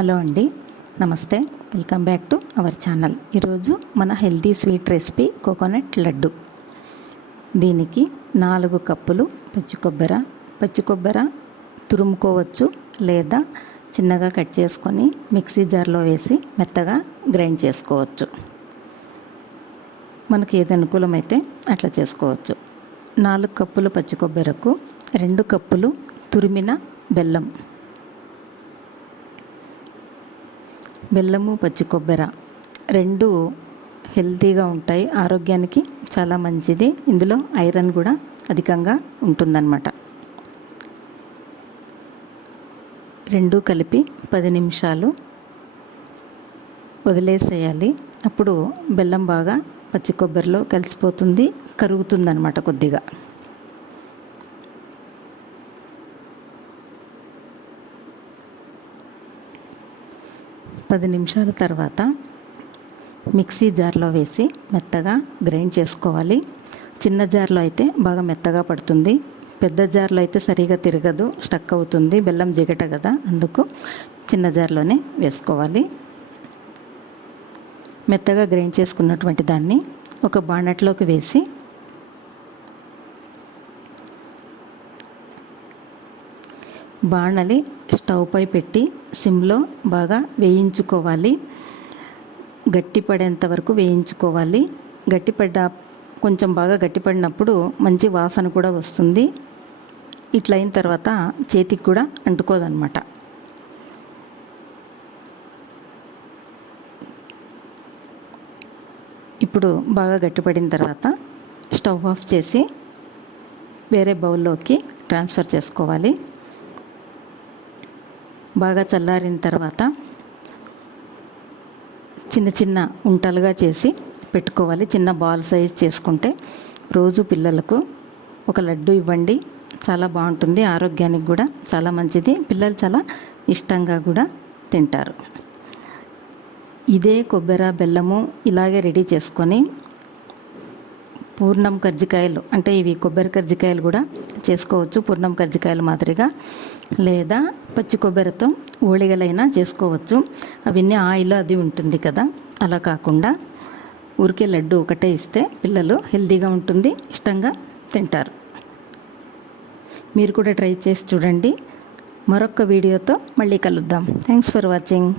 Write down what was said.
Hello అండి, నమస్తే. Welcome back to our channel. ఈరోజు మన healthy sweet recipe coconut laddu. దీనికి 4 కప్పులు పచ్చి కొబ్బరి తురుముకోవచ్చు, లేదా చిన్నగా కట్ చేసుకొని మిక్సీ జార్లో వేసి మెత్తగా గ్రైండ్ చేసుకోవచ్చు. మనకి ఏది అనుకూలమైతే అట్లా చేసుకోవచ్చు. 4 కప్పులు పచ్చి కొబ్బరకు 2 కప్పులు తురిమిన బెల్లము పచ్చి కొబ్బరి 2 హెల్తీగా ఉంటాయి, ఆరోగ్యానికి చాలా మంచిది. ఇందులో ఐరన్ కూడా అధికంగా ఉంటుందన్నమాట. 2 కలిపి 10 నిమిషాలు వదిలేసేయాలి. అప్పుడు బెల్లం బాగా పచ్చి కొబ్బరిలో కలిసిపోతుంది, కరుగుతుందన్నమాట కొద్దిగా. పది నిమిషాల తర్వాత మిక్సీ జార్లో వేసి మెత్తగా గ్రైండ్ చేసుకోవాలి. చిన్న జార్లో అయితే బాగా మెత్తగా పడుతుంది, పెద్ద జార్లో అయితే సరిగా తిరగదు, స్టక్ అవుతుంది. బెల్లం జిగట కదా, అందుకు చిన్న జార్లోనే వేసుకోవాలి. మెత్తగా గ్రైండ్ చేసుకున్నటువంటి దాన్ని ఒక బాణట్లోకి వేసి బాణలి స్టవ్ పై పెట్టి సిమ్లో బాగా వేయించుకోవాలి. గట్టిపడేంత వరకు వేయించుకోవాలి. కొంచెం బాగా గట్టిపడినప్పుడు మంచి వాసన కూడా వస్తుంది. ఇట్లా అయిన తర్వాత చేతికి కూడా అంటుకోదన్నమాట. ఇప్పుడు బాగా గట్టిపడిన తర్వాత స్టవ్ ఆఫ్ చేసి వేరే బౌల్లోకి ట్రాన్స్ఫర్ చేసుకోవాలి. బాగా చల్లారిన తర్వాత చిన్న చిన్న ఉంటలుగా చేసి పెట్టుకోవాలి. చిన్న బాల్ సైజ్ చేసుకుంటే రోజు పిల్లలకు ఒక లడ్డు ఇవ్వండి, చాలా బాగుంటుంది. ఆరోగ్యానికి కూడా చాలా మంచిది. పిల్లలు చాలా ఇష్టంగా కూడా తింటారు. ఇదే కొబ్బరి బెల్లము ఇలాగే రెడీ చేసుకొని పూర్ణం కర్జికాయలు, అంటే ఇవి కొబ్బరి కర్జికాయలు కూడా చేసుకోవచ్చు, పూర్ణం కర్జికాయలు మాదిరిగా, లేదా పచ్చి కొబ్బరితో ఓళిగలైనా చేసుకోవచ్చు. అవన్నీ ఆయిల్ అది ఉంటుంది కదా, అలా కాకుండా ఊరికే లడ్డు ఒకటే ఇస్తే పిల్లలు హెల్తీగా ఉంటుంది, ఇష్టంగా తింటారు. మీరు కూడా ట్రై చేసి చూడండి. మరొక వీడియోతో మళ్ళీ కలుద్దాం. Thanks for watching.